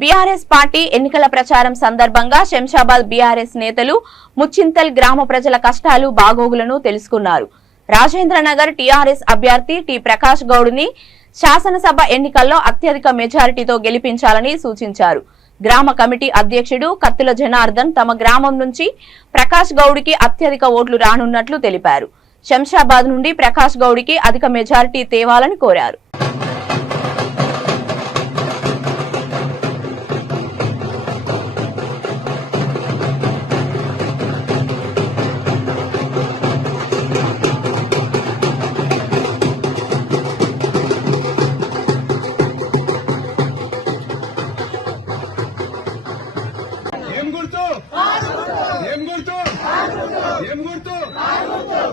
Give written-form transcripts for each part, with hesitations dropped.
BRS party ఎన్నికల ప్రచారం సందర్భంగా శంషాబాద్ బీఆర్ఎస్ నేతలు ముచ్చింతల్ గ్రామ ప్రజల కష్టాలు బాగోగులను తెలుసుకున్నారు. రాజేంద్రనగర్ టీఆర్ఎస్ అభ్యర్థి టి ప్రకాష్ గౌడ్ని శాసనసభ ఎన్నికల్లో అత్యధిక మెజారిటీతో గెలిపించాలని సూచించారు. గ్రామ కమిటీ అధ్యక్షుడు కత్తుల జనార్దన్ తమ గ్రామం నుంచి ప్రకాష్ గౌడ్కి అత్యధిక ఓట్లు రానున్నట్లు తెలిపారు. శంషాబాద్ నుండి ప్రకాష్ గౌడ్కి అధిక మెజారిటీ తేవాలని కోరారు.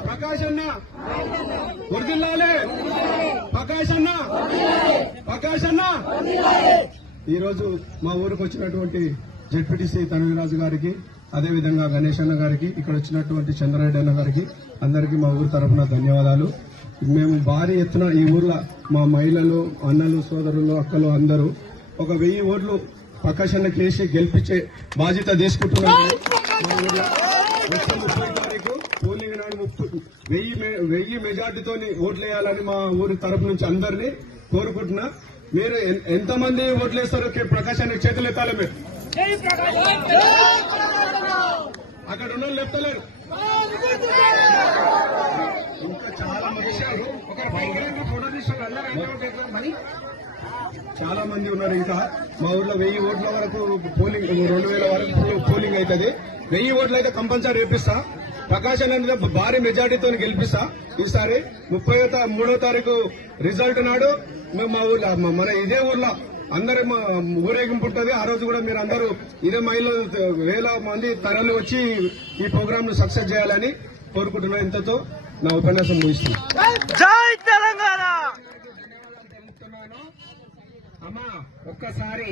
ప్రకాష్ అన్న వర్ధిల్లాలే, ప్రకాష్ అన్న, ప్రకాష్ అన్న. ఈరోజు మా ఊరికి వచ్చినటువంటి జెడ్పీటీసీ తనవీరాజు గారికి, అదేవిధంగా గణేష్ అన్న గారికి, ఇక్కడ వచ్చినటువంటి చంద్రారెడ్డి అన్న గారికి, అందరికీ మా ఊరి తరఫున ధన్యవాదాలు. మేము భారీ ఎత్తున ఈ ఊర్లో మా మహిళలు, అన్నలు, సోదరులు, అక్కలు అందరూ ఒక 1000 ఓట్లు ప్రకాష్ అన్న కేసి గెలిపించే బాధ్యత తీసుకుంటున్నాము. పోలింగ్ నాడు 1000 మెజార్టీతో ఓట్లు వేయాలని మా ఊరి తరపు నుంచి అందరినీ కోరుకుంటున్నా. మీరు ఎంతమంది ఓట్లు వేస్తారో ప్రకాష్ అనే చేతులు ఎత్తాలి. మీరు అక్కడ ఉన్న వాళ్ళు ఎత్తలేరు. ఇంకా చాలా మంది ఉన్నారు. ఇంకా మా ఊర్లో 1000 ఓట్ల వరకు పోలింగ్, 2000 వరకు పోలింగ్ అవుతుంది. 1000 ఓట్లు అయితే కంపల్సరీ వేపిస్తా. ప్రకాష్ అన్న భారీ మెజార్టీతో గెలిపిస్తా. ఈసారి 33వ తారీఖు రిజల్ట్ నాడు మేము మా ఊర్లో, మన ఇదే ఊర్లో అందరూ ఊరేగింపు ఉంటుంది. ఆ రోజు కూడా మీరు అందరూ ఇదే మహిళలు 1000 మంది తరలి వచ్చి ఈ ప్రోగ్రామ్ ను సక్సెస్ చేయాలని కోరుకుంటున్నా. ఇంతతో నా ఉపన్యాసం ముగిస్తున్నాను. జై తెలంగాణ. అమ్మా ఒక్కసారి